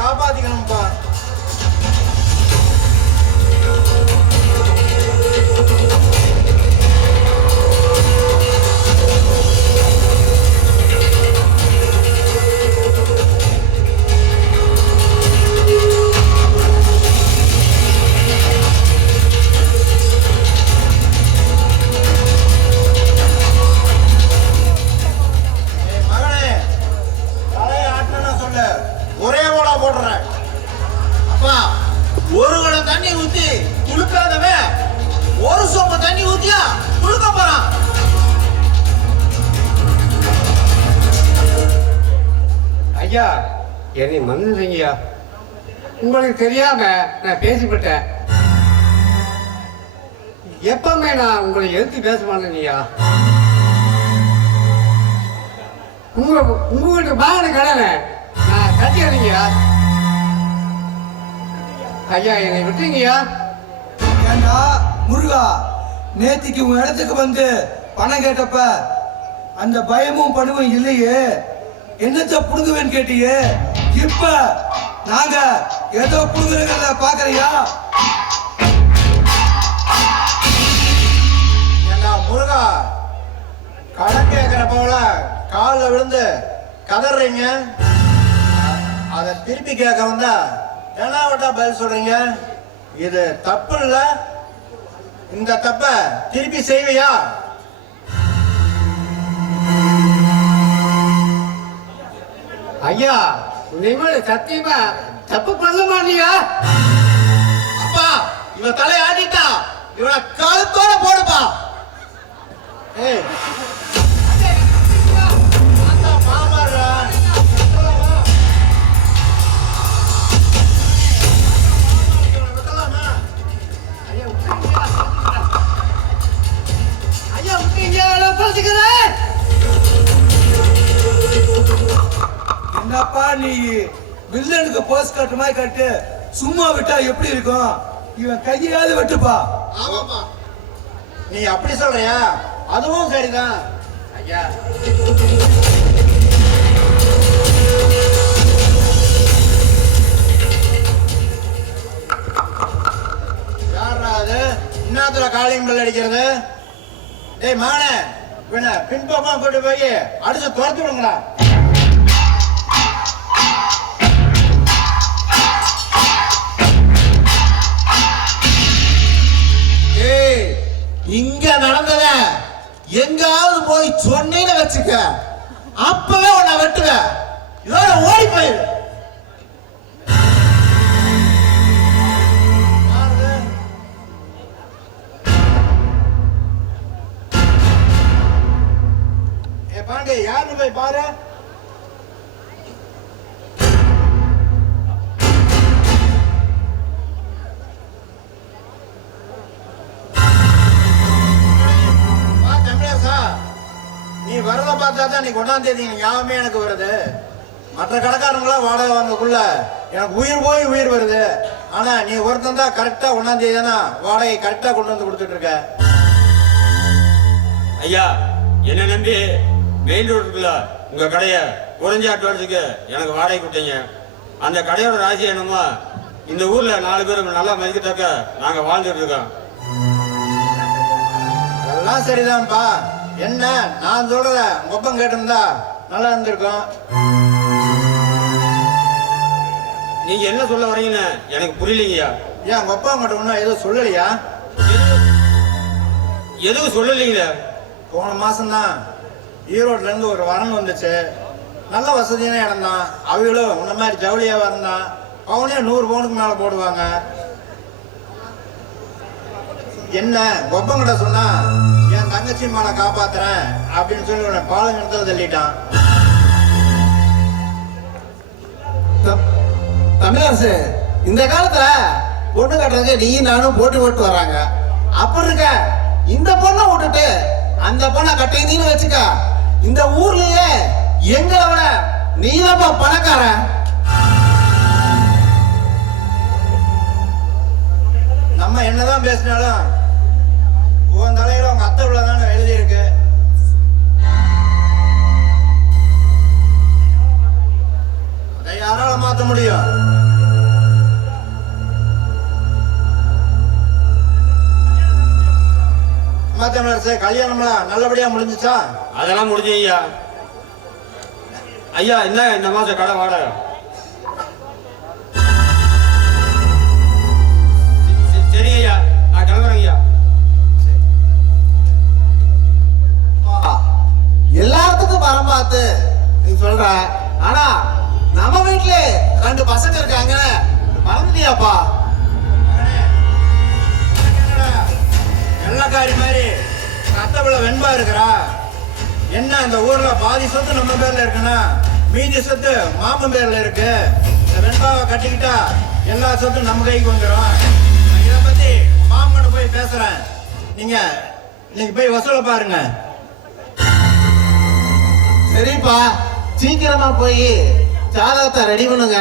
காப்பாத்திக்கணும்பா. ஒரு குடம் தண்ணி ஊத்தி குளுக்காதவன் ஒரு சொம்பு தண்ணி ஊத்தியா குளுக்க போறான். ஐயா என்னை மன்னிச்சுங்கய்யா, உங்களுக்கு தெரியாம நான் பேசிவிட்டேன். எப்பவுமே நான் உங்களை எதிர்த்து பேச மாட்டேங்கய்யா. உங்க வீட்டு வாங்கின கடனை நான் கட்டிடுறீங்கய்யா. ஐயா என்னை விட்டுங்கய்யா. ஏண்டா முருகா, நேத்திக்கு உன் இடத்துக்கு வந்து பணம் கேட்டப்ப அந்த பயமும் பணுவும் இல்லையே, என்னத்த புடுங்குவேன்னு கேட்டியே. இப்ப நாங்க ஏதோ புடுங்குறத பாக்குறியா? ஏண்டா முருகா, கடன் கேட்கிற போல காலில் விழுந்து கதறீங்க. அதை திருப்பி கேட்க வந்தா என்னவட்டா பதில் சொல்றீங்க? இது தப்பு இல்ல. இந்த தப்ப திருப்பி செய்வியா? ஐயா இனிமேல் சத்தியமா தப்பு பண்ண மாட்டியா? அப்பா இவன் தலை ஆட்டிட்டா, இவனை கழுத்தோட போடுப்பா. ஏய் என்னப்பா நீ வில்லனுக்கு போஸ்ட் கட்டு மாதிரி கட்டு, சும்மா விட்டா எப்படி இருக்கும்? இவன் கையாவது வெட்டுப்பா. ஆமாப்பா, நீ அப்படி சொல்றியா? அதுவும் சரிதான் ஐயா. யாரா அது இன்னத்துல காலிங் பெல் அடிக்கிறது? டேய் மானே, இவனை பின்பக்கமா கொண்டு போய் அடிச்சு துரத்து விடுங்களா. இங்க நடந்தத எங்காவது போய் சொன்னீன்னு வச்சுக்க, அப்பவே உன்னை வெட்டுவ. இதோட ஓடி போயிரு. ஏ பாண்டி, யாருன்னு போய் பாரு. நீ வரத பார்த்தா தான் நீ 1ஆம் தேதி ஞாபகமே எனக்கு வருது. மற்ற கடைக்காரங்களாம் வாடகை வாங்கக்குள்ள எனக்கு உயிர் போய் உயிர் வருது. ஆனா நீ ஒருத்தன் தான் கரெக்டா 1ஆம் தேதி தானே வாடகை கரெக்டா கொண்டு வந்து கொடுத்துட்டு இருக்க. ஐயா என்ன நம்பி மெயின் ரோடுக்குள்ள உங்க கடையை குறைஞ்சாட்டு வருஷத்துக்கு எனக்கு வாடகை கொடுத்தீங்க. அந்த கடையோட ராசி என்னமோ இந்த ஊர்ல 4 பேரும் நல்லா மதிக்கத்தக்க நாங்க வாழ்ந்துட்டு இருக்கோம். அதெல்லாம் சரிதான்ப்பா. என்ன நான் சொல்றத ஒப்பம் கேட்டிருந்தா நல்லா இருந்திருக்கும். நீங்க என்ன சொல்ல வரீங்கன்னு எனக்கு புரியலைங்கய்யா. ஏன் ஒப்பா மட்டும் ஒன்றும் எதுவும் சொல்லலையா? எதுவும் சொல்லலைங்களே. போன மாசம்தான் ஈரோட்ல இருந்து ஒரு வரன் வந்துச்சு. நல்ல வசதியான இடம் தான். அவங்களும் உன்ன மாதிரி ஜவுளியா இருந்தான். அவனே 100 பவுனுக்கு மேல போடுவாங்க. என்ன ஒப்பங்கிட்ட சொன்னா என் தங்கச்சி மேல காப்பாத்துறேன் அப்படின்னு சொல்லி உன்னை பாலம் எடுத்து தள்ளிட்டான். தமிழரசு, இந்த காலத்துல பொண்ணு கட்டுறதுக்கு நீ நானும் போட்டி போட்டு வராங்க. அப்படி இருக்க இந்த பொண்ணை விட்டுட்டு அந்த பொண்ணை கட்டினீன்னு வச்சுக்க, இந்த ஊர்லயே எங்களை விட நீதான் பணக்காரன். நம்ம என்னதான் பேசினாலும் உன் தலையில உங்க அத்தை உள்ளதான எழுதி இருக்கு. அதை யாரால மாத்த முடியும்? தென்னரசு கல்யாணம்லாம் நல்லபடியா முடிஞ்சுச்சா? அதெல்லாம் முடிஞ்சு ஐயா. ஐயா என்ன இந்த மாசம் கடை வாடகை? சரி ஐயா, நான் கிளம்புறேன் ஐயா. எல்லாத்துக்கும் மரம் பார்த்து நீ சொல்ற, ஆனா நம்ம வீட்டுல 2 பசங்க இருக்காங்க, மறந்துட்டியாப்பா? வெள்ளக்காரி மாதிரி கத்தவில வெண்பா இருக்கிறா. என்ன அந்த ஊர்ல பாதி சொத்து நம்ம பேர்ல இருக்குன்னா மீதி சொத்து மாமன் பேர்ல இருக்கு. இந்த வெண்பாவை கட்டிக்கிட்டா எல்லா சொத்தும் நம்ம கைக்கு வந்துடும். இதை பத்தி மாமன் போய் பேசுறேன். நீங்க போய் வசூல பாருங்க. சரிப்பா, சீக்கிரமா போய் ஜாதகத்தை ரெடி பண்ணுங்க.